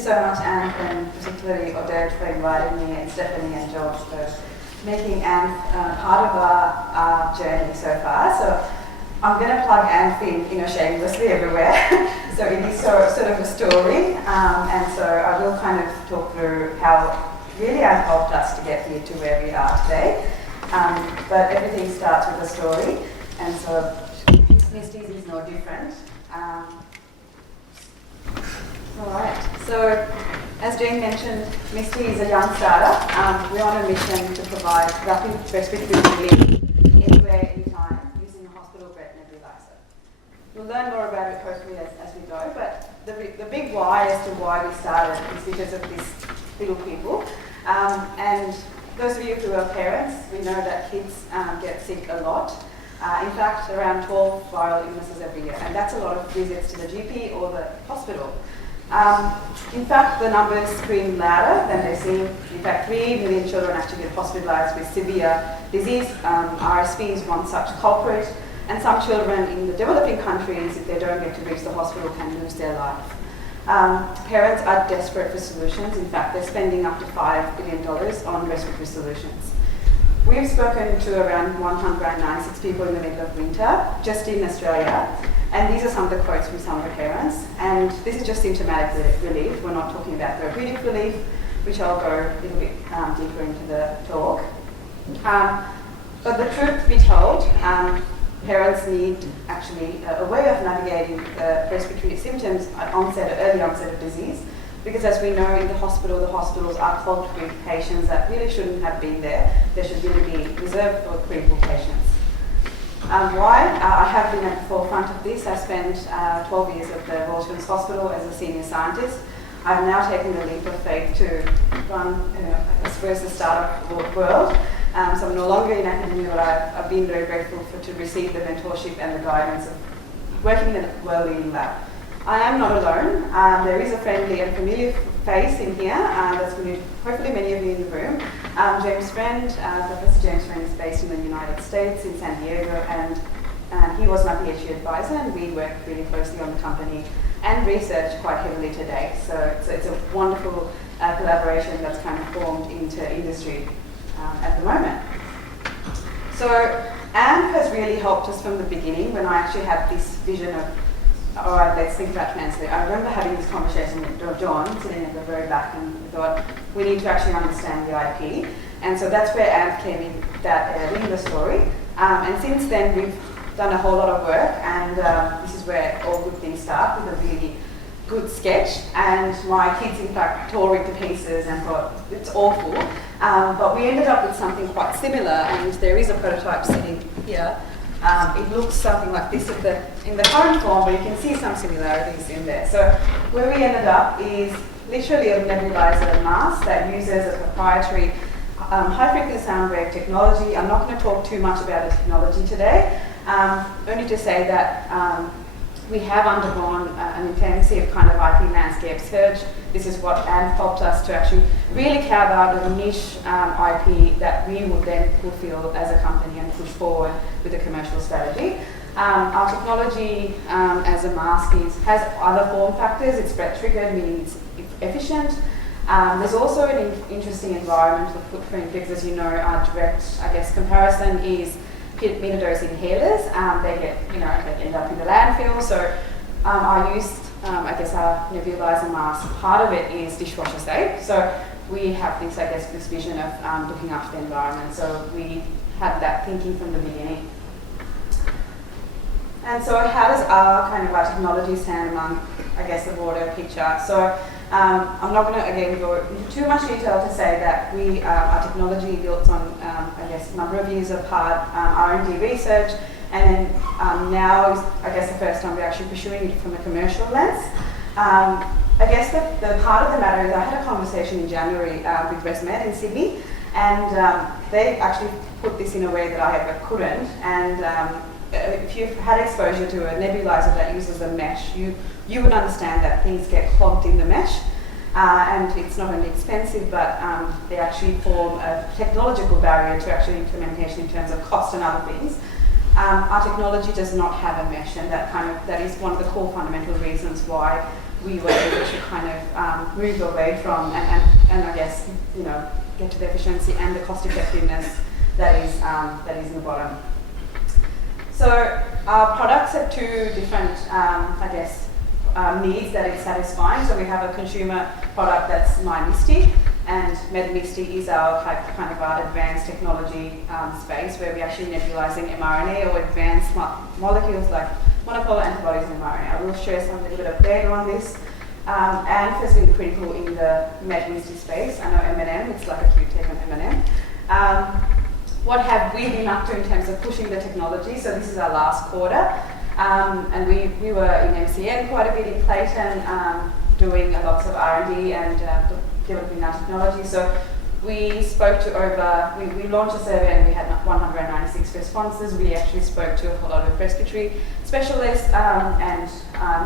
so much, ANFF, and particularly Odette for inviting me, and Stephanie and George for making ANFF part of our journey so far. So I'm going to plug ANFF in shamelessly everywhere. So it is sort of a story, and so I will kind of talk through how really ANFF helped us to get here to where we are today. But everything starts with a story, and so Misti's is no different. Alright, so as Jane mentioned, Misti is a young startup. We're on a mission to provide rapid respiratory relief anywhere, anytime, using a hospital-bred nebulizer. We'll learn more about it hopefully as we go, but the big why as to why we started is because of these little people. And those of you who are parents, we know that kids get sick a lot. In fact, around 12 viral illnesses every year, and that's a lot of visits to the GP or the hospital. In fact, the numbers scream louder than they seem. In fact, 3 million children actually get hospitalized with severe disease. RSV is one such culprit, and some children in the developing countries, if they don't get to reach the hospital, can lose their life. Parents are desperate for solutions. In fact, they're spending up to $5 billion on respiratory solutions. We've spoken to around 196 people in the middle of winter, just in Australia, and these are some of the quotes from some of the parents. And this is just symptomatic relief. We're not talking about therapeutic relief, which I'll go a little bit deeper into the talk. But the truth be told, parents need actually a way of navigating the respiratory symptoms at early onset of disease, because as we know in the hospitals are clogged with patients that really shouldn't have been there. They should really be reserved for critical patients. Why? I have been at the forefront of this. I spent 12 years at the Royal Children's Hospital as a senior scientist. I've now taken the leap of faith to run, I suppose, the startup world. So I'm no longer in academia, but I've been very grateful to receive the mentorship and the guidance of working in a world-leading lab. I am not alone. There is a friendly and familiar face in here that's going to, hopefully many of you in the room. James Friend, Professor James Friend is based in the United States, in San Diego, and he was my PhD advisor, and we work really closely on the company and research quite heavily today. So it's a wonderful collaboration that's kind of formed into industry at the moment. So ANFF has really helped us from the beginning. When I actually had this vision of, all right, let's think about translate. I remember having this conversation with John sitting at the very back, and we thought we need to actually understand the IP. And so that's where ANFF came in, in the story. And since then, we've done a whole lot of work, and this is where all good things start, with a really good sketch. And my kids, in fact, tore it to pieces and thought, it's awful. But we ended up with something quite similar, and there is a prototype sitting here. It looks something like this in the current form, but you can see some similarities in there. So where we ended up is literally a nebulizer mask that uses a proprietary high-frequency sound wave technology. I'm not going to talk too much about the technology today, only to say that we have undergone an intensive kind of IP landscape search. This is what ANFF helped us to actually really carve out a niche IP that we would then fulfill as a company and push forward with a commercial strategy. Our technology as a mask has other form factors. It's breath triggered, meaning it's efficient. There's also an interesting environmental footprint, because as you know, our direct, comparison is meter-dose inhalers. They end up in the landfill. So I used, our nebulizer mask. Part of it is dishwasher safe. So we have this vision of looking after the environment. So we had that thinking from the beginning. And so how does our technology stand among, the broader picture? So I'm not going to, again, go into too much detail to say that our technology built on, a number of years of hard R&D research, and then now is, the first time we're actually pursuing it from a commercial lens. The part of the matter is I had a conversation in January with ResMed in Sydney, and they actually put this in a way that I couldn't. And if you've had exposure to a nebulizer that uses a mesh, you would understand that things get clogged in the mesh, and it's not only expensive, but they actually form a technological barrier to actual implementation in terms of cost and other things. Our technology does not have a mesh, and that is one of the core fundamental reasons why we were able to kind of move away from and I guess, get to the efficiency and the cost effectiveness that is in the bottom. So our products have two different, needs that it's satisfying. So we have a consumer product that's Misti, and Misti is our kind of our advanced technology space where we're actually nebulizing mRNA or advanced molecules like monoclonal antibodies and mRNA. I will share some little bit of data on this. ANFF has been critical in the Misti space. I know M&M, it's like a cute take on M&M. What have we been up to in terms of pushing the technology? So this is our last quarter. And we were in MCN quite a bit in Clayton, doing lots of R&D and developing our technology. So we spoke to we launched a survey and we had 196 responses. We actually spoke to a lot of respiratory specialists and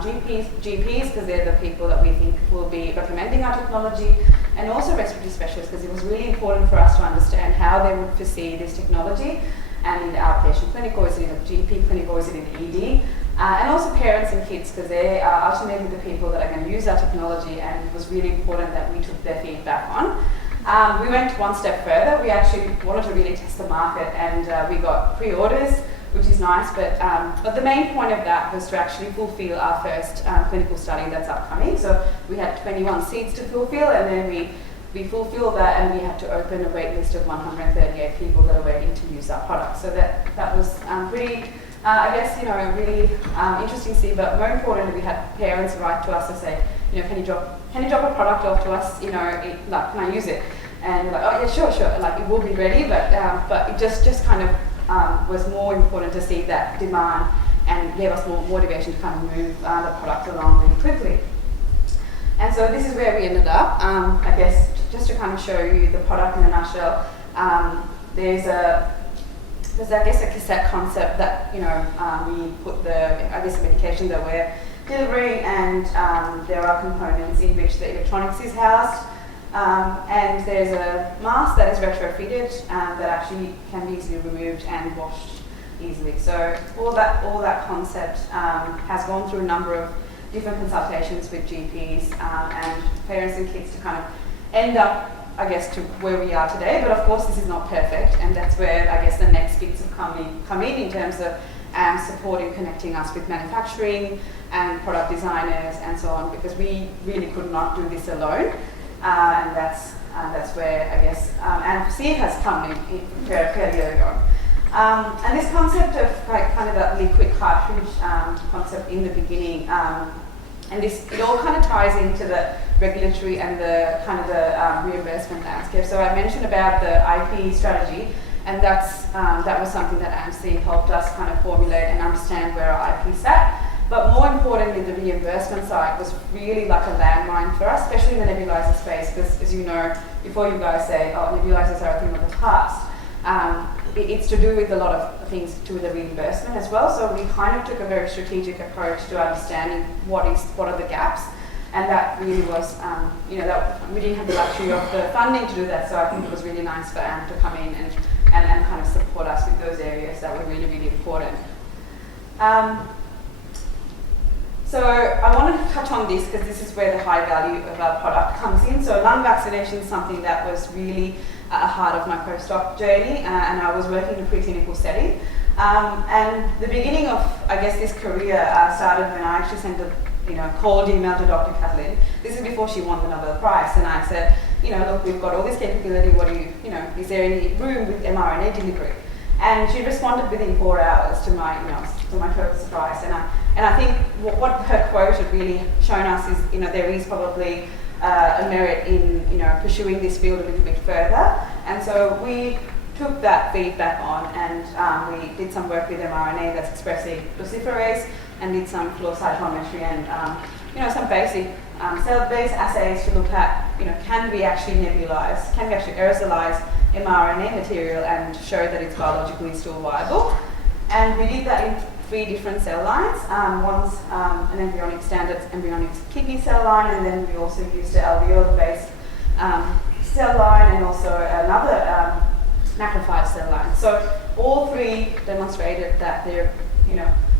GPs, because they're the people that we think will be recommending our technology, and also respiratory specialists, because it was really important for us to understand how they would foresee this technology, and in the outpatient clinic, or is it in a GP clinic, or is it in ED, and also parents and kids, because they are ultimately the people that are going to use our technology, and it was really important that we took their feedback on. We went one step further. We actually wanted to really test the market, and we got pre-orders, which is nice, but the main point of that was to actually fulfill our first clinical study that's upcoming. So we had 21 seats to fulfill, and then we fulfilled that, and we had to open a wait list of 138 people that are waiting to use our product. So that was pretty, really interesting to see. But more importantly, we had parents write to us and say, can you drop a product off to us? Can I use it? And we're like, oh yeah, sure. Like, it will be ready, but it just kind of was more important to see that demand, and gave us more motivation to kind of move the product along really quickly. And so this is where we ended up. I guess just to kind of show you the product in a nutshell, there's a cassette concept that we put the medication that we're delivering, and there are components in which the electronics is housed, and there's a mask that is retrofitted that actually can be easily removed and washed easily. So all that concept has gone through a number of different consultations with GPs and parents and kids to kind of end up, I guess, to where we are today. But of course, this is not perfect, and that's where I guess the next bits have come in terms of supporting, connecting us with manufacturing and product designers and so on, because we really could not do this alone, and that's where I guess ANFF has come in fairly early on. And this concept of kind of that liquid cartridge concept in the beginning, and it all kind of ties into the regulatory and the kind of the reimbursement landscape. So I mentioned about the IP strategy, and that was something that AMC helped us kind of formulate and understand where our IP sat. But more importantly, the reimbursement side was really like a landmine for us, especially in the nebulizer space, because as you know, before you guys say, oh, nebulizers are a thing of the past, it's to do with a lot of things to the reimbursement as well. So we kind of took a very strategic approach to understanding what are the gaps, and that really was, that we didn't have the luxury of the funding to do that. So I think it was really nice for AMP to come in and kind of support us with those areas that were really, really important. So I wanted to touch on this because this is where the high value of our product comes in. So lung vaccination is something that was really at the heart of my postdoc journey, and I was working in a preclinical setting. And the beginning of, I guess, this career started when I actually sent a cold email to Dr. Kathleen. This is before she won the Nobel Prize, and I said, look, we've got all this capability. What do you, is there any room with mRNA delivery? And she responded within 4 hours to my total surprise. And I think what her quote had really shown us is, there is probably a merit in, pursuing this field a little bit further. And so we took that feedback on, and we did some work with mRNA that's expressing luciferase, and did some flow cytometry and, some basic cell-based assays to look at, can we actually aerosolize mRNA material and show that it's biologically still viable. And we did that in 3 different cell lines. One's an embryonic standard embryonic kidney cell line, and then we also used an alveolar-based cell line, and also another macrophage cell line. So all 3 demonstrated that they're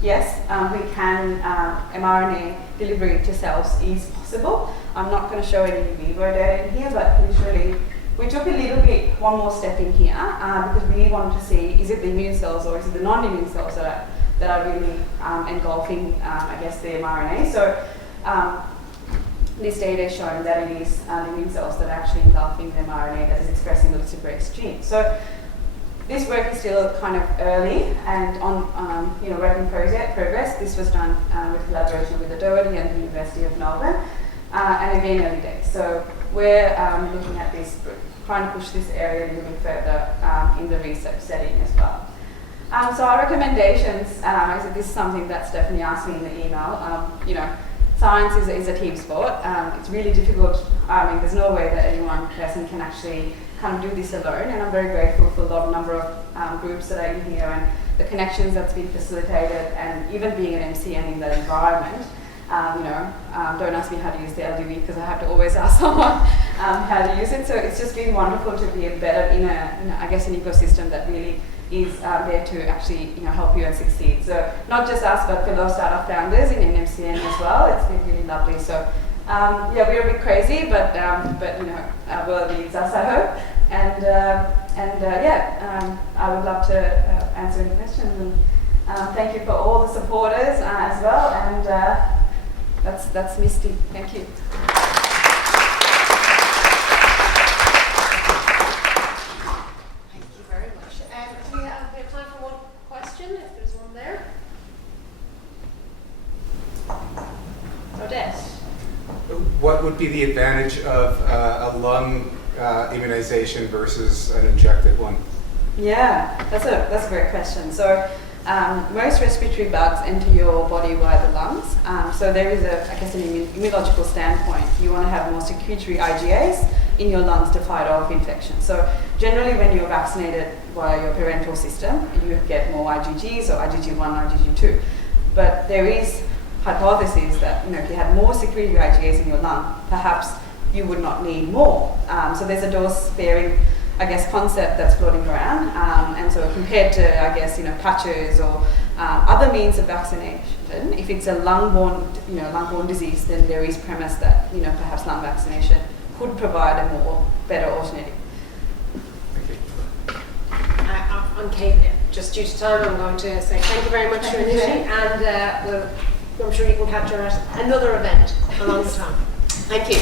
yes, we can, mRNA delivery to cells is possible. I'm not going to show any in vivo data in here, but literally we took a little bit, one more step in here, because we wanted to see, is it the immune cells or is it the non-immune cells that are really engulfing, I guess, the mRNA. So this data is showing that it is the immune cells that are actually engulfing the mRNA that is expressing the luciferase gene. So this work is still kind of early and on work in progress. This was done with collaboration with the Doherty and the University of Melbourne, and again early days. So we're looking at this, trying to push this area a little bit further in the research setting as well. So our recommendations, this is something that's definitely asked me in the email. Science is a team sport. It's really difficult. I mean, there's no way that any one person can actually kind of do this alone, and I'm very grateful for the number of groups that are in here and the connections that's been facilitated, and even being an MC and in that environment. Don't ask me how to use the LDV because I have to always ask someone how to use it. So it's just been wonderful to be embedded in I guess, an ecosystem that really is there to actually help you and succeed. So not just us, but fellow startup founders in NMCN as well. It's been really lovely. So we're a bit crazy, but well, it leads us, I hope. And I would love to answer any questions. And thank you for all the supporters as well. And that's Misti. Thank you. Thank you very much. We have time for one question, if there's one there. Odette. What would be the advantage of a lung immunization versus an injected one? Yeah, that's a great question. So most respiratory bugs enter your body via the lungs. So there is an immunological standpoint. You want to have more secretory IgAs in your lungs to fight off infection. So generally when you're vaccinated via your parental system, you get more IgGs or IgG1, IgG2. But there is hypothesis that if you have more secretory IgAs in your lung, perhaps you would not need more. So there's a dose-sparing, concept that's floating around. And so compared to, patches or other means of vaccination, if it's a lung-borne disease, then there is premise that perhaps lung vaccination could provide a better alternative. Thank you. On Kate, just due to time, I'm going to say thank you very much to Anushi, and I'm sure you can catch her at another event along the time. Thank you.